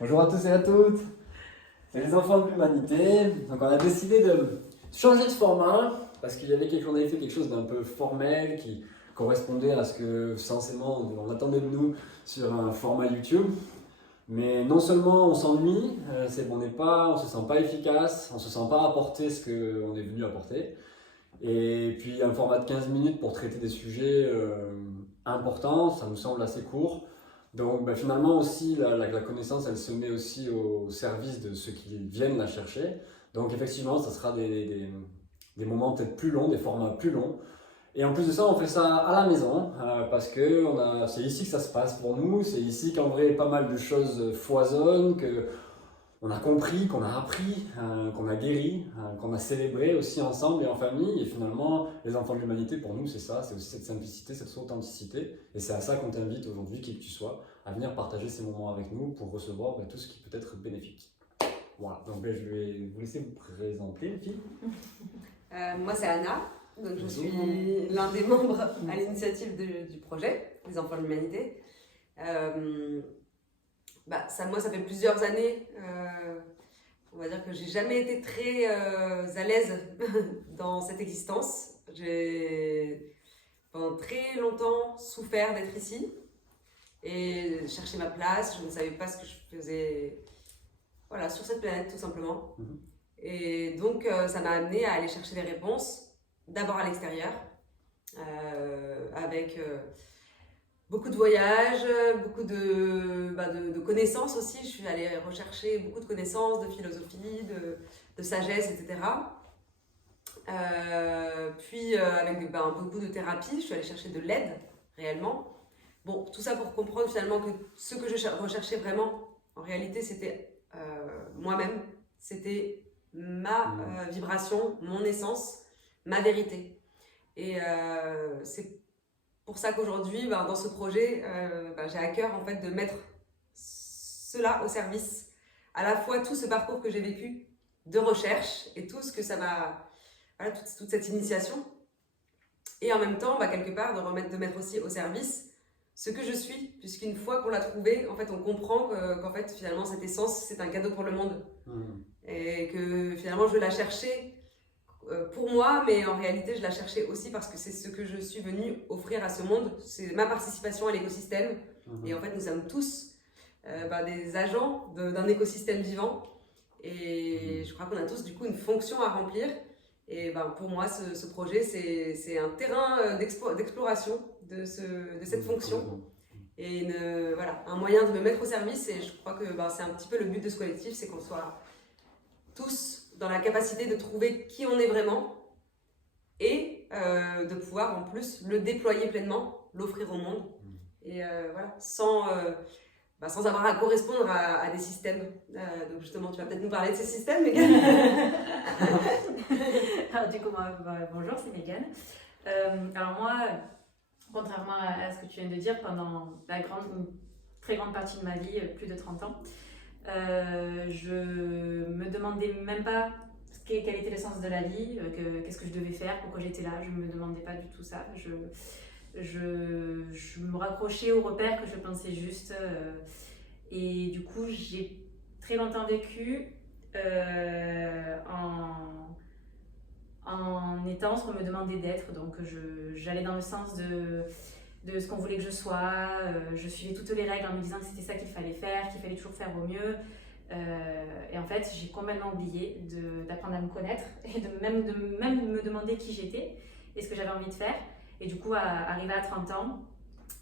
Bonjour à tous et à toutes, c'est les enfants de l'humanité. Donc on a décidé de changer de format parce qu'il y avait on avait fait quelque chose d'un peu formel qui correspondait à ce que censément on attendait de nous sur un format YouTube. Mais non seulement on s'ennuie, on se sent pas efficace, on se sent pas apporter ce qu'on est venu apporter. Et puis un format de 15 minutes pour traiter des sujets importants, ça nous semble assez court. Donc finalement aussi, la connaissance, elle se met aussi au service de ceux qui viennent la chercher. Donc effectivement, ça sera des moments peut-être plus longs, des formats plus longs. Et en plus de ça, on fait ça à la maison, parce que c'est ici que ça se passe pour nous, c'est ici qu'en vrai pas mal de choses foisonnent, qu'on a compris, qu'on a appris, qu'on a guéri, qu'on a célébré aussi ensemble et en famille. Et finalement, les enfants de l'humanité, pour nous, c'est ça, c'est aussi cette simplicité, cette authenticité. Et c'est à ça qu'on t'invite aujourd'hui, qui que tu sois, à venir partager ces moments avec nous pour recevoir tout ce qui peut être bénéfique. Voilà, donc je vais vous laisser vous présenter, les filles. Moi, c'est Anna. Donc, je suis l'un des membres à l'initiative du projet des enfants de l'humanité. Ça fait plusieurs années, on va dire que j'ai jamais été très à l'aise dans cette existence. J'ai pendant très longtemps souffert d'être ici et chercher ma place. Je ne savais pas ce que je faisais sur cette planète, tout simplement. Et donc, ça m'a amené à aller chercher des réponses, d'abord à l'extérieur, avec beaucoup de voyages, beaucoup de connaissances aussi. Je suis allée rechercher beaucoup de connaissances, de philosophie, de sagesse, etc. Puis avec beaucoup de thérapie, je suis allée chercher de l'aide, réellement. Bon, tout ça pour comprendre finalement que ce que je recherchais vraiment, en réalité, c'était moi-même, c'était ma vibration, mon essence, ma vérité. Et c'est pour ça qu'aujourd'hui, dans ce projet, j'ai à cœur en fait de mettre cela au service, à la fois tout ce parcours que j'ai vécu de recherche et tout ce que ça m'a, toute cette initiation, et en même temps, quelque part, de mettre aussi au service ce que je suis, puisqu'une fois qu'on l'a trouvé, en fait, on comprend qu'en fait, finalement, cette essence, c'est un cadeau pour le monde. Et que finalement, je vais la chercher pour moi, mais en réalité, je la cherchais aussi parce que c'est ce que je suis venue offrir à ce monde. C'est ma participation à l'écosystème. Et en fait, nous sommes tous des agents d'un écosystème vivant. Et je crois qu'on a tous, du coup, une fonction à remplir. Et pour moi, ce projet, c'est un terrain d'exploration de cette fonction. Et un moyen de me mettre au service. Et je crois que c'est un petit peu le but de ce collectif, c'est qu'on soit tous dans la capacité de trouver qui on est vraiment et de pouvoir en plus le déployer pleinement, l'offrir au monde. Et sans avoir à correspondre à des systèmes. Donc justement, tu vas peut-être nous parler de ces systèmes, Mégane. Alors du coup, bonjour, c'est Mégane. Alors moi, contrairement à ce que tu viens de dire, pendant une très grande partie de ma vie, plus de 30 ans, je me demandais même pas quel était le sens de la vie, qu'est-ce que je devais faire, pourquoi j'étais là. Je me demandais pas du tout ça. Je me raccrochais aux repères que je pensais juste. Et du coup, j'ai très longtemps vécu en étant ce qu'on me demandait d'être. Donc j'allais dans le sens de ce qu'on voulait que je sois. Je suivais toutes les règles en me disant que c'était ça qu'il fallait faire, qu'il fallait toujours faire au mieux. Et en fait, j'ai complètement oublié d'apprendre à me connaître et de même me demander qui j'étais et ce que j'avais envie de faire. Et du coup, arrivé à 30 ans,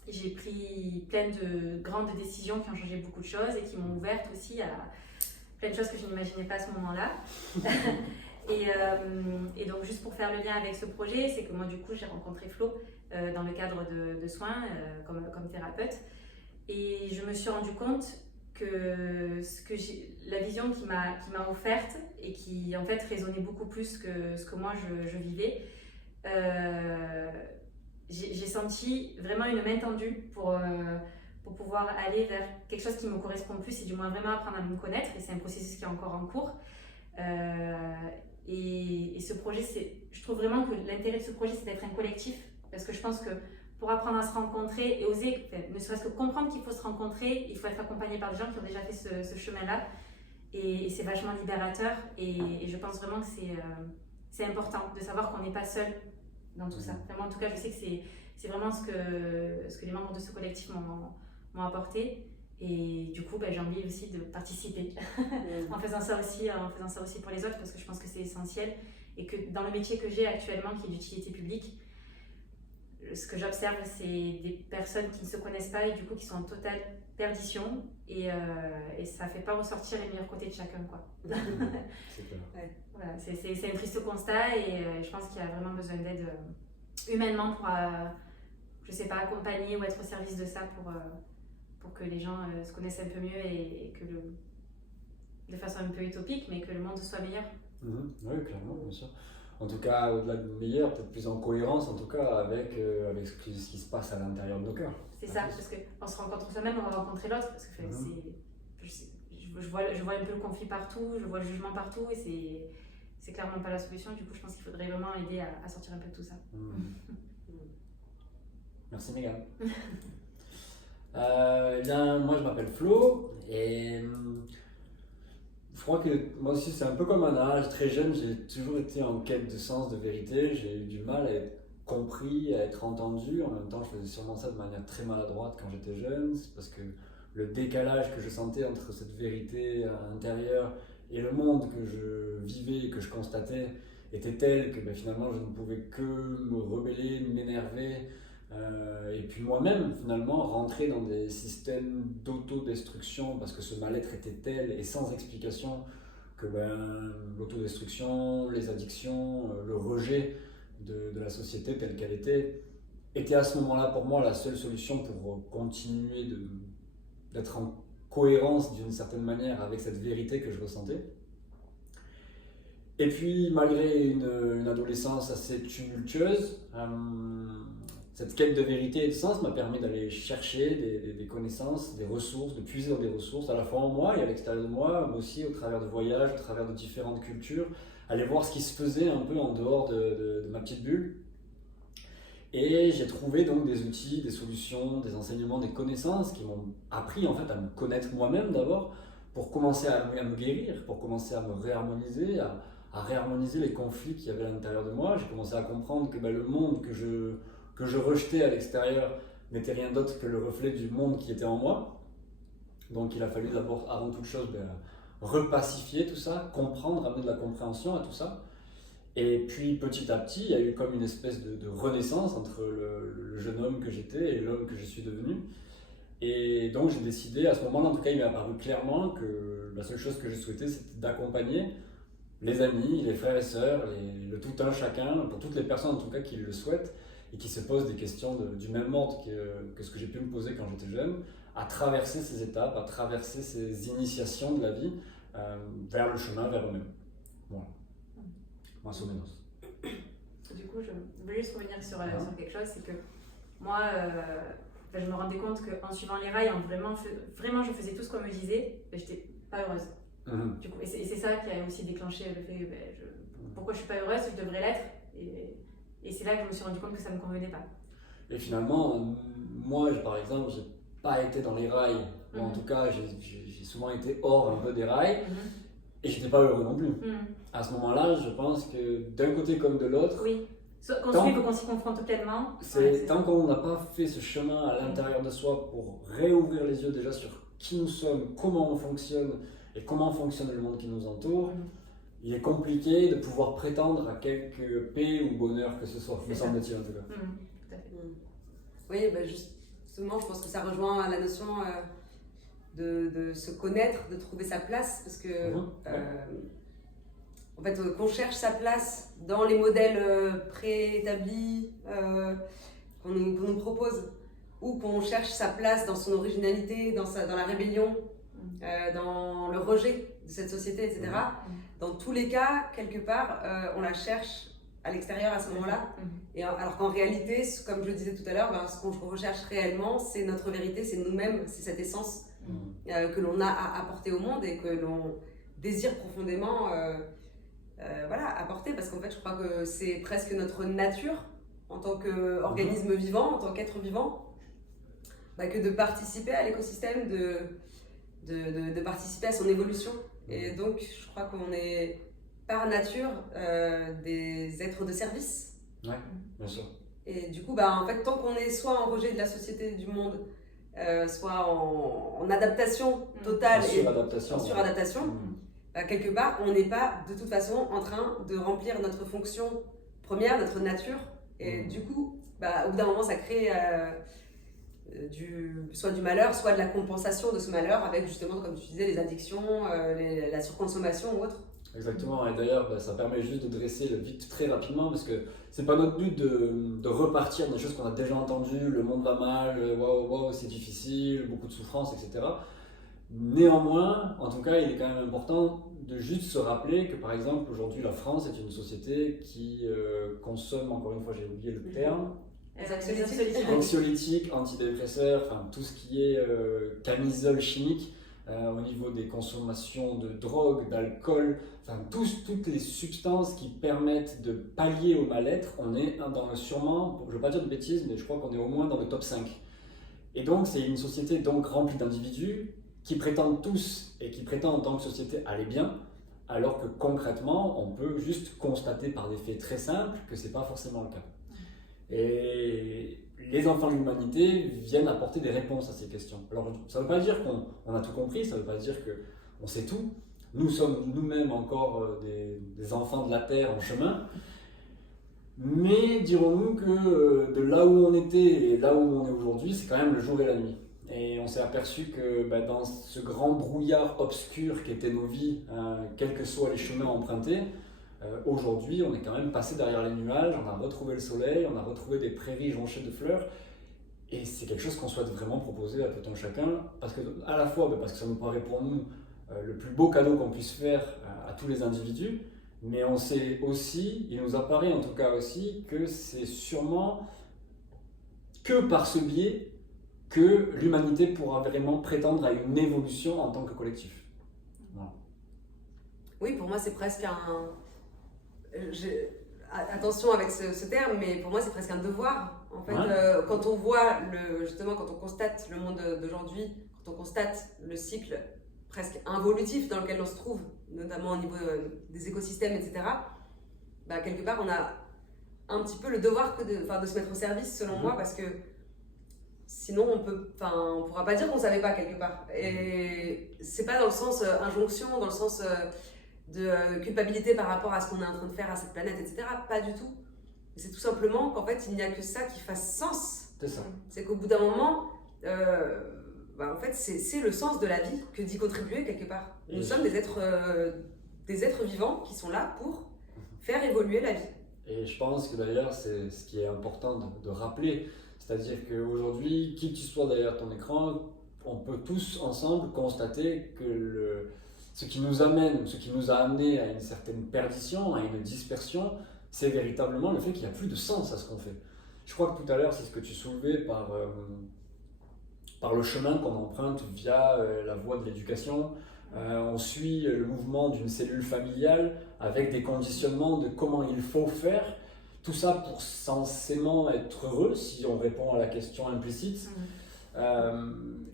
j'ai pris plein de grandes décisions qui ont changé beaucoup de choses et qui m'ont ouverte aussi à plein de choses que je n'imaginais pas à ce moment-là. Et donc, juste pour faire le lien avec ce projet, c'est que moi, du coup, j'ai rencontré Flo dans le cadre de soins comme thérapeute. Et je me suis rendu compte que la vision qu'il m'a offerte et qui en fait résonnait beaucoup plus que ce que moi je vivais, j'ai senti vraiment une main tendue pour pouvoir aller vers quelque chose qui me correspond plus et du moins vraiment apprendre à me connaître. Et c'est un processus qui est encore en cours. Et ce projet, je trouve vraiment que l'intérêt de ce projet, c'est d'être un collectif, parce que je pense que pour apprendre à se rencontrer et oser, ne serait-ce que comprendre qu'il faut se rencontrer, il faut être accompagné par des gens qui ont déjà fait ce chemin-là. Et c'est vachement libérateur. Et je pense vraiment que c'est important de savoir qu'on n'est pas seul dans tout ça. Vraiment, en tout cas, je sais que c'est vraiment ce que les membres de ce collectif m'ont apporté. Et du coup, j'ai envie aussi de participer en faisant ça aussi pour les autres, parce que je pense que c'est essentiel. Et que dans le métier que j'ai actuellement, qui est d'utilité publique, ce que j'observe, c'est des personnes qui ne se connaissent pas et du coup qui sont en totale perdition. Et ça ne fait pas ressortir les meilleurs côtés de chacun, quoi. C'est clair. Voilà, c'est un triste constat et je pense qu'il y a vraiment besoin d'aide humainement pour, je sais pas, accompagner ou être au service de ça pour que les gens se connaissent un peu mieux et que de façon un peu utopique, mais que le monde soit meilleur. Oui, clairement, bien sûr. En tout cas, au-delà de meilleur, peut-être plus en cohérence, en tout cas, avec ce qui se passe à l'intérieur de nos cœurs. C'est ça, parce qu'on se rencontre soi-même, on va rencontrer l'autre, parce que je vois un peu le conflit partout, je vois le jugement partout, et c'est clairement pas la solution. Du coup, je pense qu'il faudrait vraiment aider à sortir un peu de tout ça. Merci Mégane. Bien, moi je m'appelle Flo et je crois que moi aussi c'est un peu comme Anna, très jeune j'ai toujours été en quête de sens, de vérité, j'ai eu du mal à être compris, à être entendu, en même temps je faisais sûrement ça de manière très maladroite quand j'étais jeune, c'est parce que le décalage que je sentais entre cette vérité à l'intérieur et le monde que je vivais et que je constatais était tel que finalement je ne pouvais que me rebeller, m'énerver. Et puis moi-même, finalement, rentrer dans des systèmes d'autodestruction parce que ce mal-être était tel et sans explication que l'autodestruction, les addictions, le rejet de la société telle qu'elle était à ce moment-là pour moi la seule solution pour continuer d'être en cohérence d'une certaine manière avec cette vérité que je ressentais. Et puis, malgré une adolescence assez tumultueuse, cette quête de vérité et de sens m'a permis d'aller chercher des connaissances, des ressources, de puiser dans des ressources à la fois en moi et à l'extérieur de moi, mais aussi au travers de voyages, au travers de différentes cultures, aller voir ce qui se faisait un peu en dehors de ma petite bulle. Et j'ai trouvé donc des outils, des solutions, des enseignements, des connaissances qui m'ont appris en fait à me connaître moi-même d'abord, pour commencer à me guérir, pour commencer à me réharmoniser, à réharmoniser les conflits qu'il y avait à l'intérieur de moi. J'ai commencé à comprendre que le monde que je rejetais à l'extérieur n'était rien d'autre que le reflet du monde qui était en moi. Donc il a fallu d'abord, avant toute chose, repacifier tout ça, comprendre, amener de la compréhension à tout ça. Et puis petit à petit, il y a eu comme une espèce de renaissance entre le jeune homme que j'étais et l'homme que je suis devenu. Et donc j'ai décidé, à ce moment-là en tout cas, il m'est apparu clairement que la seule chose que je souhaitais, c'était d'accompagner les amis, les frères et sœurs, le tout un chacun, pour toutes les personnes en tout cas qui le souhaitent, et qui se posent des questions du même ordre que ce que j'ai pu me poser quand j'étais jeune, à traverser ces étapes, à traverser ces initiations de la vie vers le chemin, vers eux-mêmes. Voilà. Moi, c'est menos. Du coup, je voulais juste revenir sur quelque chose, c'est que moi, je me rendais compte qu'en suivant les rails, vraiment je faisais tout ce qu'on me disait, et j'étais pas heureuse. Du coup, et c'est ça qui a aussi déclenché le fait pourquoi je suis pas heureuse, je devrais l'être. Et c'est là que je me suis rendu compte que ça ne me convenait pas. Et finalement, moi, par exemple, j'ai pas été dans les rails. Moi, en tout cas, j'ai souvent été hors un peu des rails. Et j'étais pas heureux non plus. À ce moment-là, je pense que d'un côté comme de l'autre, oui. Qu'on qu'on s'y confronte pleinement. Tant qu'on n'a pas fait ce chemin à l'intérieur de soi pour réouvrir les yeux déjà sur qui nous sommes, comment on fonctionne et comment fonctionne le monde qui nous entoure, il est compliqué de pouvoir prétendre à quelque paix ou bonheur que ce soit, me semble-t-il en tout cas. Tout à fait. Oui, justement, je pense que ça rejoint la notion de se connaître, de trouver sa place, parce que en fait, qu'on cherche sa place dans les modèles préétablis qu'on nous propose, ou qu'on cherche sa place dans son originalité, dans la rébellion, dans le rejet de cette société, etc. Dans tous les cas, quelque part, on la cherche à l'extérieur à ce moment-là. Et alors qu'en réalité, comme je le disais tout à l'heure, ce qu'on recherche réellement, c'est notre vérité, c'est nous-mêmes, c'est cette essence que l'on a à apporter au monde et que l'on désire profondément apporter. Parce qu'en fait, je crois que c'est presque notre nature en tant qu'organisme vivant, en tant qu'être vivant, que de participer à l'écosystème, de participer à son évolution. Et donc, je crois qu'on est par nature des êtres de service. Ouais, bien sûr. Et du coup, en fait, tant qu'on est soit en rejet de la société, du monde, soit en adaptation totale En suradaptation, quelque part, on n'est pas de toute façon en train de remplir notre fonction première, notre nature. Et du coup, au bout d'un moment, ça crée soit du malheur, soit de la compensation de ce malheur avec justement, comme tu disais, les addictions, la surconsommation ou autre. Exactement, et d'ailleurs ça permet juste de dresser le vide très rapidement parce que c'est pas notre but de repartir des choses qu'on a déjà entendues, le monde va mal, waouh, c'est difficile, beaucoup de souffrance, etc. Néanmoins, en tout cas, il est quand même important de juste se rappeler que par exemple aujourd'hui la France est une société qui consomme, encore une fois j'ai oublié le terme, anxiolytiques, antidépresseurs, enfin tout ce qui est camisole chimique. Au niveau des consommations de drogue, d'alcool, enfin toutes les substances qui permettent de pallier au mal-être, on est sûrement, je ne veux pas dire de bêtises, mais je crois qu'on est au moins dans le top 5. Et donc c'est une société donc remplie d'individus qui prétendent tous et qui prétendent en tant que société aller bien, alors que concrètement on peut juste constater par des faits très simples que ce n'est pas forcément le cas. Et les enfants de l'humanité viennent apporter des réponses à ces questions. Alors ça ne veut pas dire qu'on a tout compris, ça ne veut pas dire qu'on sait tout. Nous sommes nous-mêmes encore des enfants de la Terre en chemin. Mais dirons-nous que de là où on était et là où on est aujourd'hui, c'est quand même le jour et la nuit. Et on s'est aperçu que dans ce grand brouillard obscur qu'étaient nos vies, quels que soient les chemins empruntés, aujourd'hui, on est quand même passé derrière les nuages, on a retrouvé le soleil, on a retrouvé des prairies jonchées de fleurs. Et c'est quelque chose qu'on souhaite vraiment proposer à tout un chacun, à la fois parce que ça nous paraît pour nous le plus beau cadeau qu'on puisse faire à tous les individus, mais on sait aussi, il nous apparaît en tout cas aussi, que c'est sûrement que par ce biais que l'humanité pourra vraiment prétendre à une évolution en tant que collectif. Voilà. Oui, pour moi c'est presque attention avec ce terme, mais pour moi c'est presque un devoir. En fait, quand on voit, justement, quand on constate le monde d'aujourd'hui, quand on constate le cycle presque involutif dans lequel on se trouve, notamment au niveau des écosystèmes, etc., quelque part on a un petit peu le devoir de se mettre au service, selon moi, parce que sinon on pourra pas dire qu'on savait pas quelque part. Et c'est pas dans le sens injonction, dans le sens de culpabilité par rapport à ce qu'on est en train de faire à cette planète, etc. Pas du tout. C'est tout simplement qu'en fait, il n'y a que ça qui fasse sens. C'est ça. C'est qu'au bout d'un moment, en fait, c'est le sens de la vie que d'y contribuer quelque part. Nous sommes des êtres vivants qui sont là pour faire évoluer la vie. Et je pense que d'ailleurs, c'est ce qui est important de rappeler. C'est-à-dire qu'aujourd'hui, qui que tu sois derrière ton écran, on peut tous ensemble constater que ce qui nous a amené à une certaine perdition, à une dispersion, c'est véritablement le fait qu'il n'y a plus de sens à ce qu'on fait. Je crois que tout à l'heure, c'est ce que tu soulevais par le chemin qu'on emprunte via la voie de l'éducation. On suit le mouvement d'une cellule familiale avec des conditionnements de comment il faut faire. Tout ça pour censément être heureux, si on répond à la question implicite.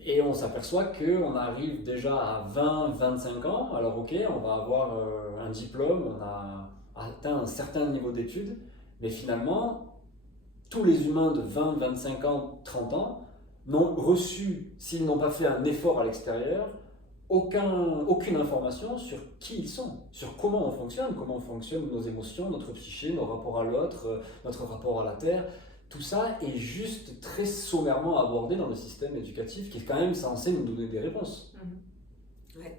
Et on s'aperçoit qu'on arrive déjà à 20-25 ans. Alors ok, on va avoir un diplôme, on a atteint un certain niveau d'études, mais finalement, tous les humains de 20, 25 ans, 30 ans n'ont reçu, s'ils n'ont pas fait un effort à l'extérieur, aucune information sur qui ils sont, sur comment on fonctionne nos émotions, notre psyché, nos rapports à l'autre, notre rapport à la Terre. Tout ça est juste très sommairement abordé dans le système éducatif qui est quand même censé nous donner des réponses. Ouais.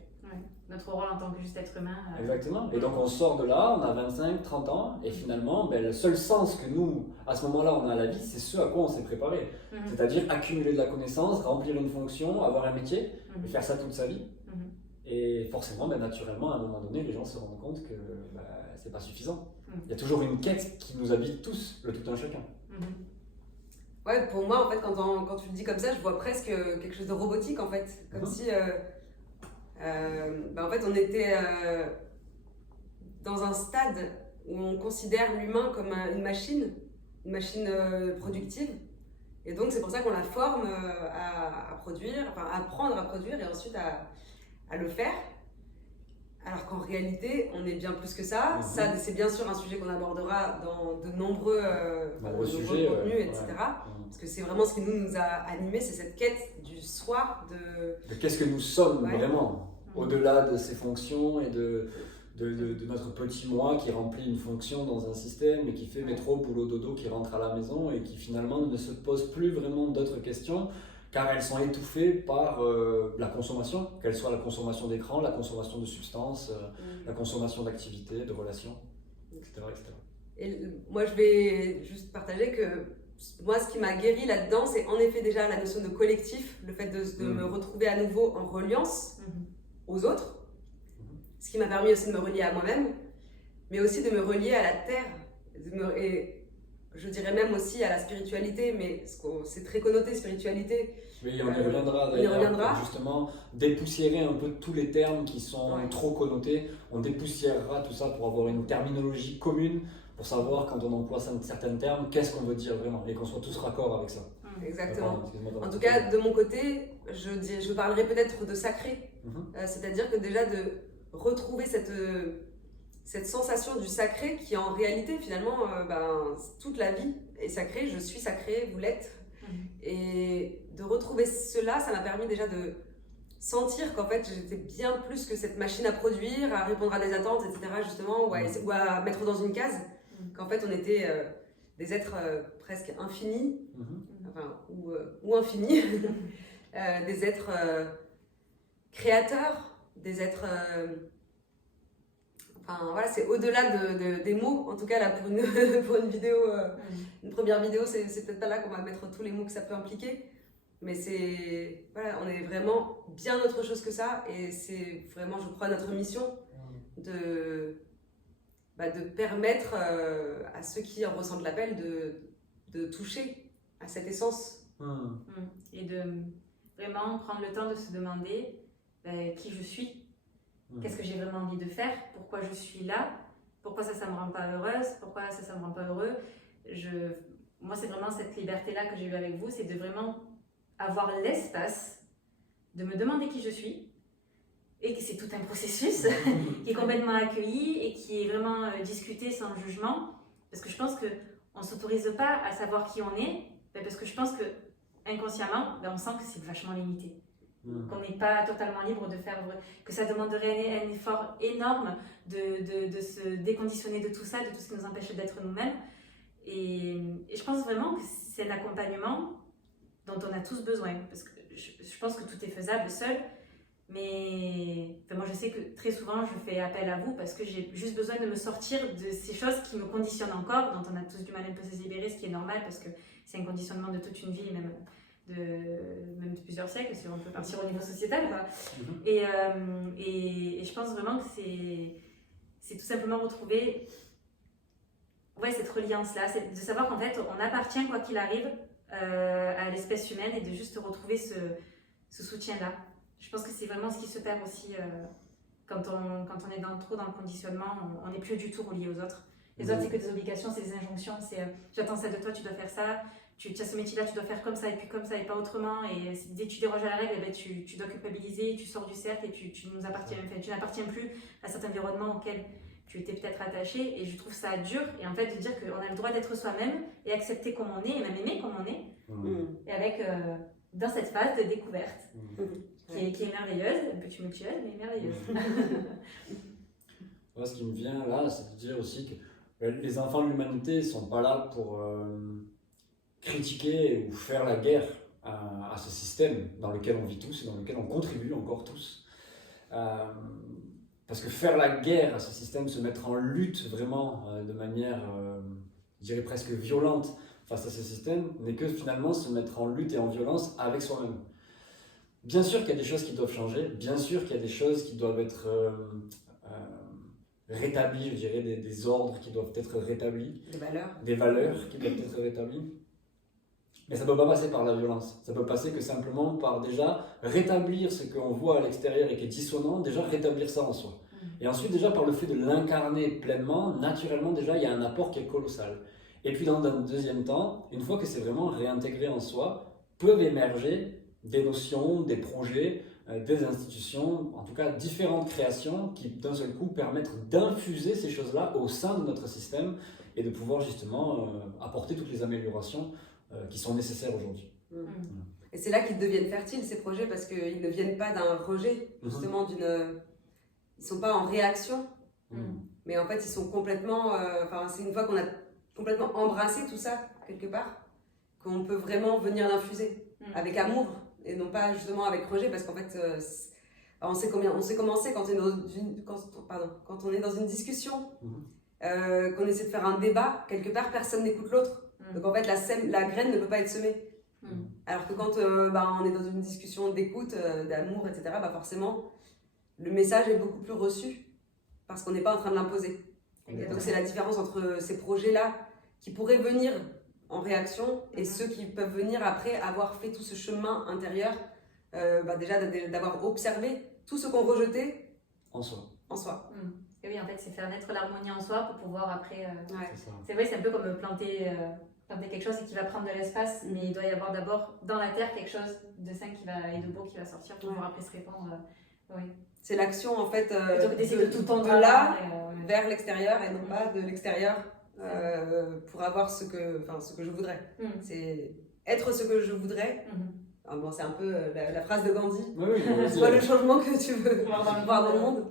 Notre rôle en tant que juste être humain. Exactement. Et donc on sort de là, on a 25, 30 ans, et finalement, le seul sens que nous, à ce moment-là, on a à la vie, c'est ce à quoi on s'est préparé. C'est-à-dire accumuler de la connaissance, remplir une fonction, avoir un métier, et faire ça toute sa vie. Et forcément, naturellement, à un moment donné, les gens se rendent compte que c'est pas suffisant. Il y a toujours une quête qui nous habite tous, le tout un chacun. Ouais, pour moi, en fait, quand tu le dis comme ça, je vois presque quelque chose de robotique, en fait. Comme si, en fait, on était dans un stade où on considère l'humain comme une machine une machine productive. Et donc, c'est pour ça qu'on la forme à produire, enfin, à apprendre à produire et ensuite à le faire. Alors qu'en réalité, on est bien plus que ça. Ça, c'est bien sûr un sujet qu'on abordera dans de nombreux sujets, contenus, etc. Parce que c'est vraiment ce qui nous a animés, c'est cette quête du soi, de qu'est-ce que nous sommes vraiment, au-delà de ces fonctions et de notre petit moi qui remplit une fonction dans un système et qui fait métro, boulot, dodo, qui rentre à la maison et qui finalement ne se pose plus vraiment d'autres questions car elles sont étouffées par la consommation, qu'elle soit la consommation d'écran, la consommation de substances, la consommation d'activités, de relations, etc., etc. Et moi, je vais juste partager que moi, ce qui m'a guéri là-dedans, c'est en effet déjà la notion de collectif, le fait de me retrouver à nouveau en reliance aux autres, ce qui m'a permis aussi de me relier à moi-même, mais aussi de me relier à la terre, et je dirais même aussi à la spiritualité, mais c'est très connoté spiritualité. Oui, on y reviendra d'ailleurs, justement dépoussiérer un peu tous les termes qui sont trop connotés, on dépoussiérera tout ça pour avoir une terminologie commune, pour savoir quand on emploie certains termes, qu'est-ce qu'on veut dire vraiment, et qu'on soit tous raccord avec ça. Exactement. En tout cas, de mon côté, je parlerai peut-être de sacré, c'est-à-dire que déjà de retrouver cette sensation du sacré qui en réalité finalement toute la vie est sacrée, je suis sacrée, vous l'êtes, et de retrouver cela, ça m'a permis déjà de sentir qu'en fait j'étais bien plus que cette machine à produire, à répondre à des attentes, etc. justement, ou à mettre dans une case, qu'en fait on était des êtres presque infinis, ou infinis, des êtres créateurs, des êtres... Enfin, voilà, c'est au-delà des mots, en tout cas là pour une vidéo, une première vidéo, c'est peut-être pas là qu'on va mettre tous les mots que ça peut impliquer, mais voilà, on est vraiment bien autre chose que ça, et c'est vraiment, je crois, notre mission de permettre à ceux qui en ressentent l'appel de toucher à cette essence. Et de vraiment prendre le temps de se demander qui je suis. Qu'est-ce que j'ai vraiment envie de faire? Pourquoi je suis là? Pourquoi ça me rend pas heureuse? Pourquoi ça me rend pas heureux? Moi, c'est vraiment cette liberté-là que j'ai eue avec vous, c'est de vraiment avoir l'espace de me demander qui je suis, et que c'est tout un processus qui est complètement accueilli et qui est vraiment discuté sans jugement, parce que je pense qu'on ne s'autorise pas à savoir qui on est, parce que je pense que inconsciemment, on sent que c'est vachement limité. Qu'on n'est pas totalement libre de faire, que ça demanderait un effort énorme de se déconditionner de tout ça, de tout ce qui nous empêche d'être nous-mêmes. Et je pense vraiment que c'est un accompagnement dont on a tous besoin, parce que je pense que tout est faisable seul, mais moi je sais que très souvent je fais appel à vous parce que j'ai juste besoin de me sortir de ces choses qui me conditionnent encore, dont on a tous du mal un peu à se libérer, ce qui est normal parce que c'est un conditionnement de toute une vie, même de plusieurs siècles, si on peut partir au niveau sociétal, quoi. Et je pense vraiment que c'est tout simplement retrouver cette reliance-là, c'est de savoir qu'en fait on appartient, quoi qu'il arrive, à l'espèce humaine, et de juste retrouver ce soutien-là. Je pense que c'est vraiment ce qui se perd aussi quand on est trop dans le conditionnement, on n'est plus du tout relié aux autres. Les autres, c'est que des obligations, c'est des injonctions, c'est j'attends ça de toi, tu dois faire ça, tu as ce métier-là, tu dois faire comme ça et pas autrement, et dès que tu déroges à la règle, tu dois culpabiliser, tu sors du cercle et tu n'appartiens plus à cet environnement auquel tu étais peut-être attaché, et je trouve ça dur, et en fait de dire qu'on a le droit d'être soi-même et accepter comme on est, et même aimer comme on est, et avec dans cette phase de découverte qui est merveilleuse, un peu tumultueuse mais merveilleuse. Moi, ce qui me vient là, c'est de dire aussi que les enfants de l'humanité ne sont pas là pour critiquer ou faire la guerre à ce système dans lequel on vit tous et dans lequel on contribue encore tous. Parce que faire la guerre à ce système, se mettre en lutte vraiment de manière, je dirais presque violente face à ce système, n'est que finalement se mettre en lutte et en violence avec soi-même. Bien sûr qu'il y a des choses qui doivent changer, bien sûr qu'il y a des choses qui doivent être rétablies, je dirais des ordres qui doivent être rétablis, des valeurs qui doivent être rétablies. Mais ça ne peut pas passer par la violence, ça peut passer que simplement par déjà rétablir ce qu'on voit à l'extérieur et qui est dissonant, déjà rétablir ça en soi. Et ensuite déjà par le fait de l'incarner pleinement, naturellement déjà il y a un apport qui est colossal. Et puis dans un deuxième temps, une fois que c'est vraiment réintégré en soi, peuvent émerger des notions, des projets, des institutions, en tout cas différentes créations qui d'un seul coup permettent d'infuser ces choses-là au sein de notre système et de pouvoir justement apporter toutes les améliorations qui sont nécessaires aujourd'hui. Et c'est là qu'ils deviennent fertiles, ces projets, parce qu'ils ne viennent pas d'un rejet, justement, ils ne sont pas en réaction, mais en fait, ils sont complètement... c'est une fois qu'on a complètement embrassé tout ça, quelque part, qu'on peut vraiment venir l'infuser, avec amour, et non pas justement avec rejet, parce qu'en fait, on sait commencer quand on est dans une discussion, qu'on essaie de faire un débat, quelque part, personne n'écoute l'autre. Donc en fait, la graine ne peut pas être semée. Alors que quand on est dans une discussion d'écoute, d'amour, etc., forcément, le message est beaucoup plus reçu parce qu'on n'est pas en train de l'imposer. Donc c'est la différence entre ces projets-là qui pourraient venir en réaction et ceux qui peuvent venir après avoir fait tout ce chemin intérieur, déjà d'avoir observé tout ce qu'on rejetait en soi. Et oui, en fait, c'est faire naître l'harmonie en soi pour pouvoir après... C'est vrai, c'est un peu comme planter quelque chose et qui va prendre de l'espace, mais il doit y avoir d'abord dans la terre quelque chose de sain et de beau qui va sortir pour pouvoir après se répandre. C'est l'action en fait de là vers l'extérieur et non pas de l'extérieur pour avoir ce que je voudrais. C'est être ce que je voudrais. C'est un peu la phrase de Gandhi. Soit le changement que tu veux voir dans le monde.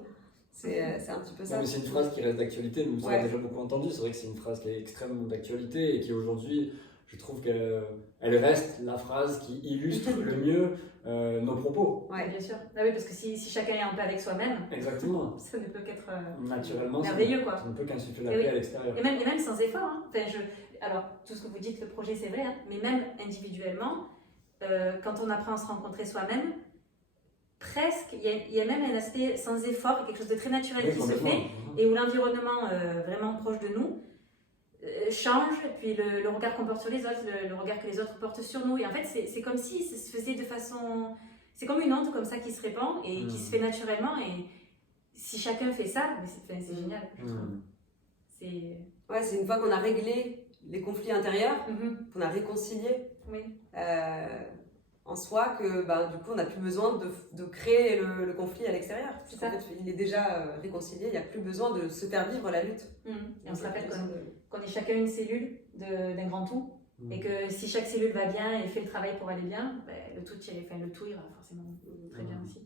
C'est un petit peu ça. Mais c'est une phrase qui reste d'actualité, nous on l'a déjà beaucoup entendu. C'est vrai que c'est une phrase qui est extrêmement d'actualité et qui aujourd'hui, je trouve qu'elle reste la phrase qui illustre le mieux nos propos. Bien sûr. Oui, parce que si chacun est en paix avec soi-même, exactement. Ça ne peut qu'être naturellement merveilleux. Ça ne peut qu'insuffler la paix à l'extérieur. Et même sans effort. Alors, tout ce que vous dites, le projet, c'est vrai, mais même individuellement, quand on apprend à se rencontrer soi-même, presque, il y a même un aspect sans effort, quelque chose de très naturel qui se fait, et où l'environnement vraiment proche de nous change, puis le regard qu'on porte sur les autres, le regard que les autres portent sur nous, et en fait c'est comme si ça se faisait de façon... C'est comme une onde comme ça qui se répand, et qui se fait naturellement, et si chacun fait ça, c'est génial. C'est une fois qu'on a réglé les conflits intérieurs, qu'on a réconcilié, en soi que du coup on n'a plus besoin de créer le conflit à l'extérieur. En fait, il est déjà réconcilié, il n'y a plus besoin de se faire vivre la lutte. Et on se rappelle qu'on est chacun une cellule d'un grand tout, et que si chaque cellule va bien et fait le travail pour aller bien, le tout ira forcément très bien aussi.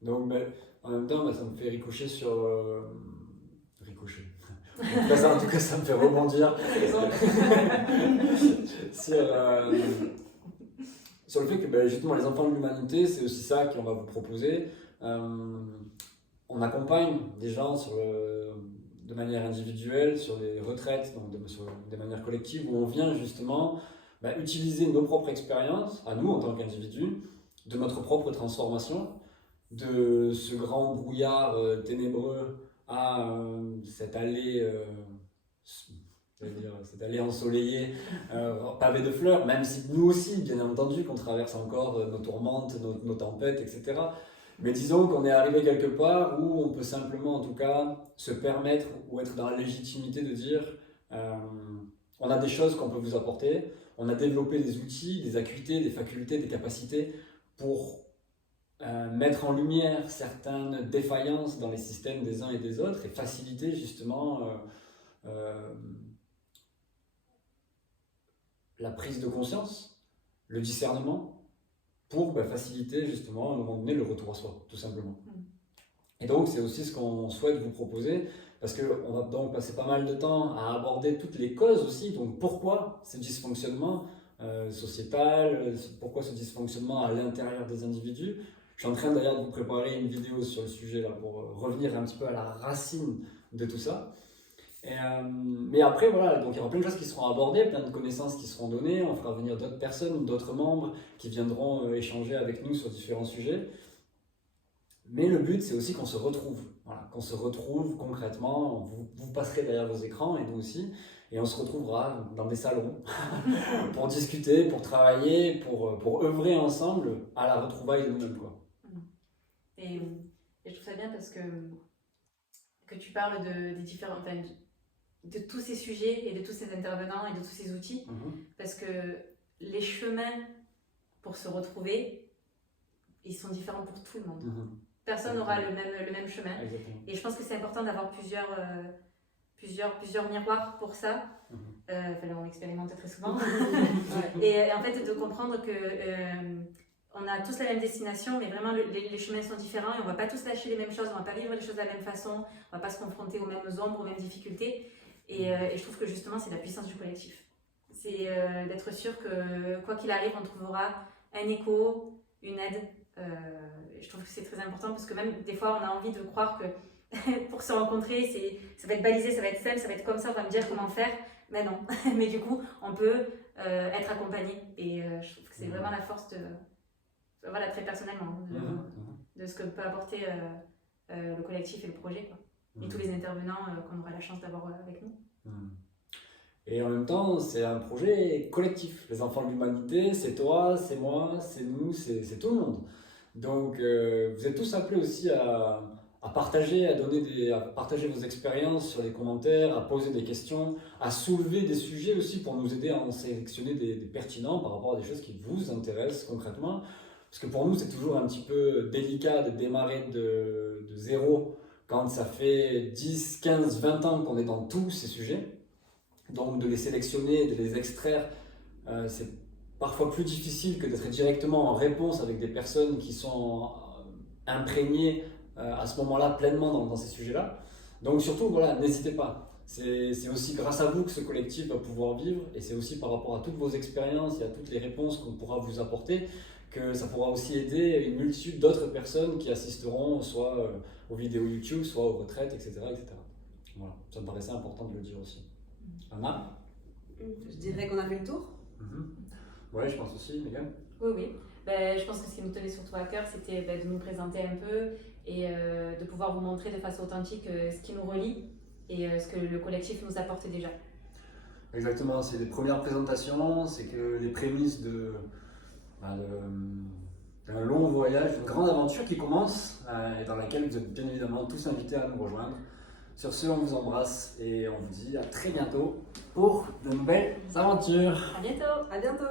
Donc en même temps ça me fait ricocher sur... ricocher. En tout cas, ça me fait rebondir sur le fait que justement les enfants de l'humanité, c'est aussi ça qu'on va vous proposer. On accompagne des gens de manière individuelle sur des retraites, donc de manière collective, où on vient justement utiliser nos propres expériences, à nous en tant qu'individus, de notre propre transformation, de ce grand brouillard ténébreux à cette allée ensoleillée, pavée de fleurs, même si nous aussi, bien entendu, qu'on traverse encore nos tourmentes, nos tempêtes, etc. Mais disons qu'on est arrivé quelque part où on peut simplement, en tout cas, se permettre ou être dans la légitimité de dire on a des choses qu'on peut vous apporter, on a développé des outils, des acuités, des facultés, des capacités pour mettre en lumière certaines défaillances dans les systèmes des uns et des autres et faciliter justement la prise de conscience, le discernement pour faciliter justement à un moment donné le retour à soi, tout simplement. Et donc c'est aussi ce qu'on souhaite vous proposer parce qu'on va donc passer pas mal de temps à aborder toutes les causes aussi, donc pourquoi ce dysfonctionnement sociétal, pourquoi ce dysfonctionnement à l'intérieur des individus. Je suis en train d'ailleurs de vous préparer une vidéo sur le sujet là, pour revenir un petit peu à la racine de tout ça. Mais après, voilà, donc il y aura plein de choses qui seront abordées, plein de connaissances qui seront données. On fera venir d'autres personnes, d'autres membres qui viendront échanger avec nous sur différents sujets. Mais le but, c'est aussi qu'on se retrouve. Voilà, qu'on se retrouve concrètement. Vous passerez derrière vos écrans et nous aussi. Et on se retrouvera dans des salons pour discuter, pour travailler, pour œuvrer ensemble à la retrouvaille de nous-mêmes, quoi. Et je trouve ça bien parce que tu parles des différents, de tous ces sujets et de tous ces intervenants et de tous ces outils, parce que les chemins pour se retrouver, ils sont différents pour tout le monde. Personne n'aura le même chemin. Exactement. Et je pense que c'est important d'avoir plusieurs miroirs pour ça. On l'expérimente très souvent. Et en fait, de comprendre que on a tous la même destination, mais vraiment les chemins sont différents et on ne va pas tous lâcher les mêmes choses, on ne va pas vivre les choses de la même façon, on ne va pas se confronter aux mêmes ombres, aux mêmes difficultés. Et je trouve que justement, c'est la puissance du collectif. C'est d'être sûr que quoi qu'il arrive, on trouvera un écho, une aide. Je trouve que c'est très important parce que même des fois, on a envie de croire que pour se rencontrer, ça va être balisé, ça va être simple, ça va être comme ça, on va me dire comment faire. Mais non. Mais du coup, on peut être accompagné. Et je trouve que c'est vraiment la force voilà, très personnellement, de ce que peut apporter le collectif et le projet, quoi. Et tous les intervenants qu'on aura la chance d'avoir avec nous. Et en même temps, c'est un projet collectif. Les enfants de l'humanité, c'est toi, c'est moi, c'est nous, c'est tout le monde. Donc, vous êtes tous appelés aussi à partager, à partager vos expériences sur les commentaires, à poser des questions, à soulever des sujets aussi pour nous aider à en sélectionner des pertinents par rapport à des choses qui vous intéressent concrètement. Parce que pour nous, c'est toujours un petit peu délicat de démarrer de zéro quand ça fait 10, 15, 20 ans qu'on est dans tous ces sujets. Donc de les sélectionner, de les extraire, c'est parfois plus difficile que d'être directement en réponse avec des personnes qui sont imprégnées à ce moment-là pleinement dans ces sujets-là. Donc surtout, voilà, n'hésitez pas. C'est aussi grâce à vous que ce collectif va pouvoir vivre et c'est aussi par rapport à toutes vos expériences et à toutes les réponses qu'on pourra vous apporter que ça pourra aussi aider une multitude d'autres personnes qui assisteront soit aux vidéos YouTube, soit aux retraites, etc. etc. Voilà, ça me paraissait important de le dire aussi. Anna ? Je dirais qu'on a fait le tour. Ouais, je pense aussi, Megan. Oui. Je pense que ce qui nous tenait surtout à cœur, c'était de nous présenter un peu et de pouvoir vous montrer de façon authentique ce qui nous relie et ce que le collectif nous apporte déjà. Exactement, c'est les premières présentations, c'est que les prémices d'un long voyage, d'une grande aventure qui commence et dans laquelle vous êtes bien évidemment tous invités à nous rejoindre. Sur ce, on vous embrasse et on vous dit à très bientôt pour de nouvelles aventures. À bientôt. À bientôt.